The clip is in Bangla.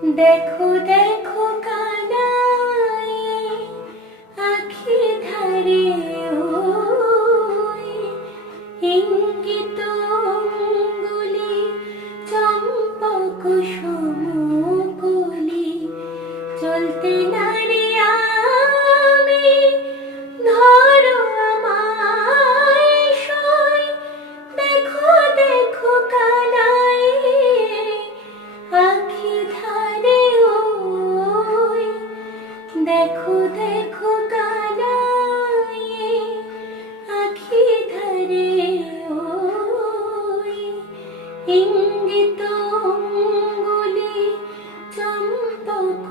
দেখো দেখো কানাই আখি ধারে ওই ইঙ্গিত অঙ্গুলি চম্পক সমকলি চলতে নারে আমি ধরো আমায় সই দেখো দেখো কানাই আখি ধারে ওই দেখো দেখো কানাই আখি ধারে ওই ইঙ্গিত অঙ্গুলি চম্পক